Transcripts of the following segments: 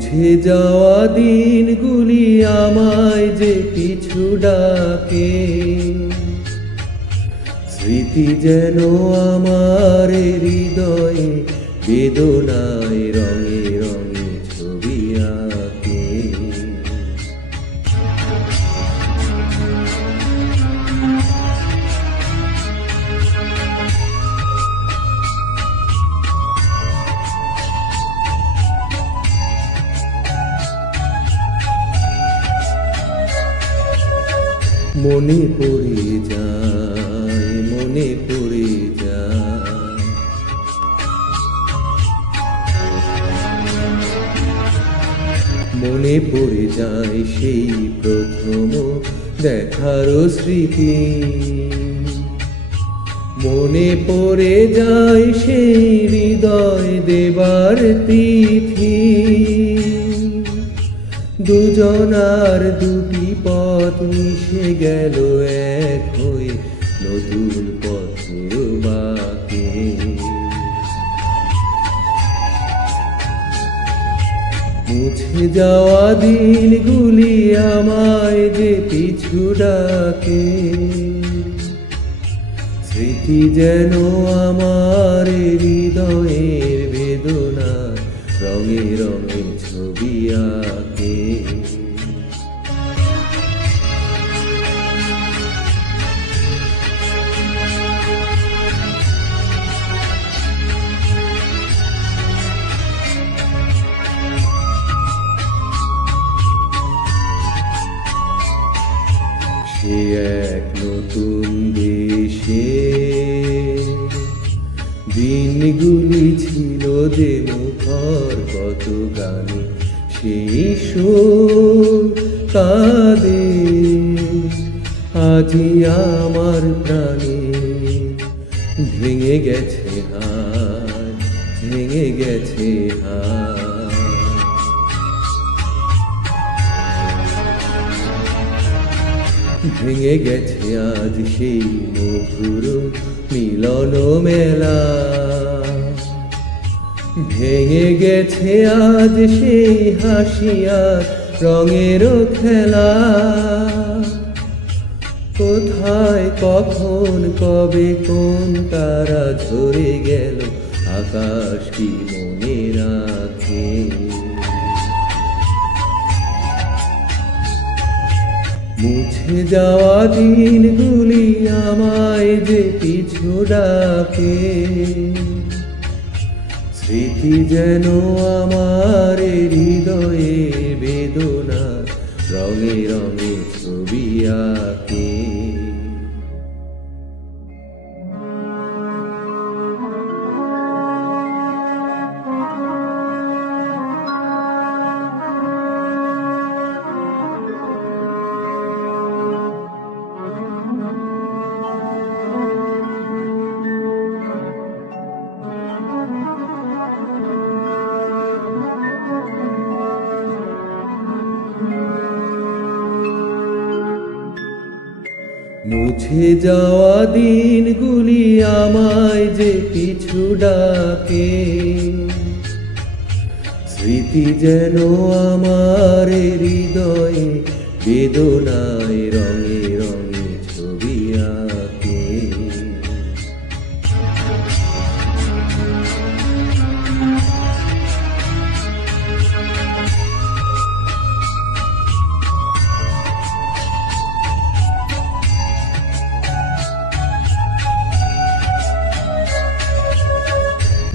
মুছে যাওয়া দিনগুলি আমায় যে পিছু ডাকে, স্মৃতি যেন আমার হৃদয়ে বেদনায় রঙে রঙে ছবি আঁকে। মনে পড়ে যায়, মনে পড়ে যায়, মনে পড়ে যায় সেই প্রথম দেখার স্মৃতি, মনে পড়ে যায় সেই হৃদয় দেবার তিথি। দুজনার দুটি পথ মিশে গেল এক হয়ে নতুন পথের বাঁকে। মুছে যাওয়া দিনগুলি আমায় যে পিছু ডাকে, স্মৃতি যেন আমার হৃদয়ের বেদনা রঙে রঙে ছবি আঁকে। সে এক নতুন দেশে দিনগুলি ছিল যে মুখর কত গানে, সেই সুর কাঁদে আজি আমার প্রাণে। ভেঙে গেছে হাত, ভেঙে গেছে হাত, ভেঙে গেছে আজ সেই মধুর মিলন মেলা, ভেঙে গেছে আজ সেই হাসিয়া রঙের খেলা। কোথায় কখন কবে কোন তারা ঝরে গেল, আকাশ কি মনে রাখে। মুছে যাওয়া দিনগুলি আমায় যে পিছু ডাকে, স্মৃতি যেন আমার হৃদয়ে বেদনা রঙে রঙে ছবি আঁকে। মুছে যাওয়া দিনগুলি আমায় যে পিছু ডাকে, স্মৃতি যেন আমার হৃদয়ে বেদনায় রঙে রঙে ছবি আঁকে।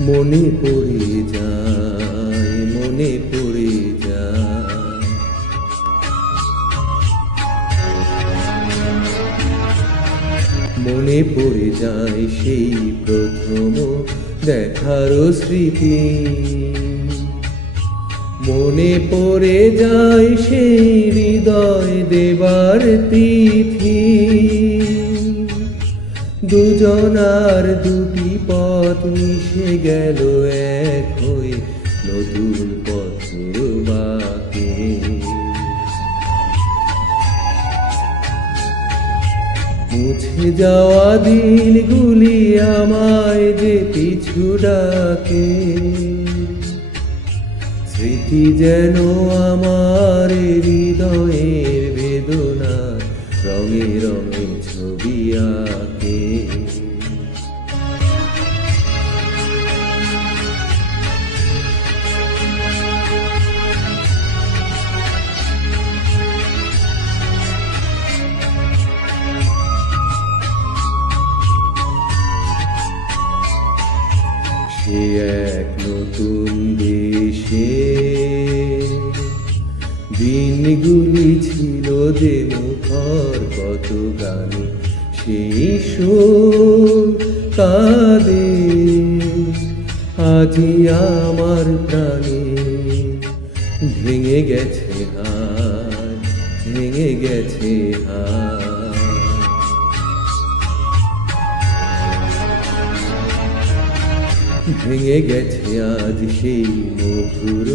মনে পড়ে যায়, মনে পড়ে যায়, মনে পড়ে যায় সেই প্রথম দেখার স্মৃতি, মনে পড়ে যায় সেই হৃদয় দেবার তিথি। দুজনার দুটি পথ মিশে গেল এক হয়ে নতুন পথের বাঁকে। মুছে যাওয়া দিনগুলি আমায় যে পিছু ডাকে, স্মৃতি স্মৃতি যেন আমার হৃদয়ের বেদনা রঙে রঙে ছবি আঁকে। সে এক নতুন দেশে দিনগুলি ছিল যে মুখর কত গানে, সেই সুর কাঁদে আজি আমার প্রাণে। ভেঙে গেছে হাত, ভেঙে গেছে হাত, ভেঙে গেছে আজ সেই মধুর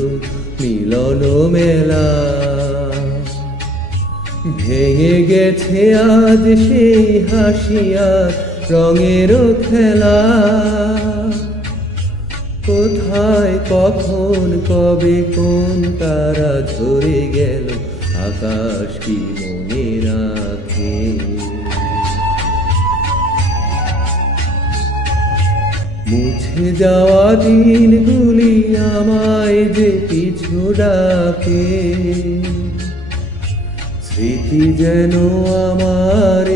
মিলন মেলা। ভেঙে গেছে আজ সেই হাসিয়া রঙের খেলা। কোথায় কখন কবে কোন তারা ঝরে গেল, আকাশ কি মনে রাখে? মুছে যাওয়া দিনগুলি আমায় যে পিছু ডাকে। স্মৃতি যেন আমার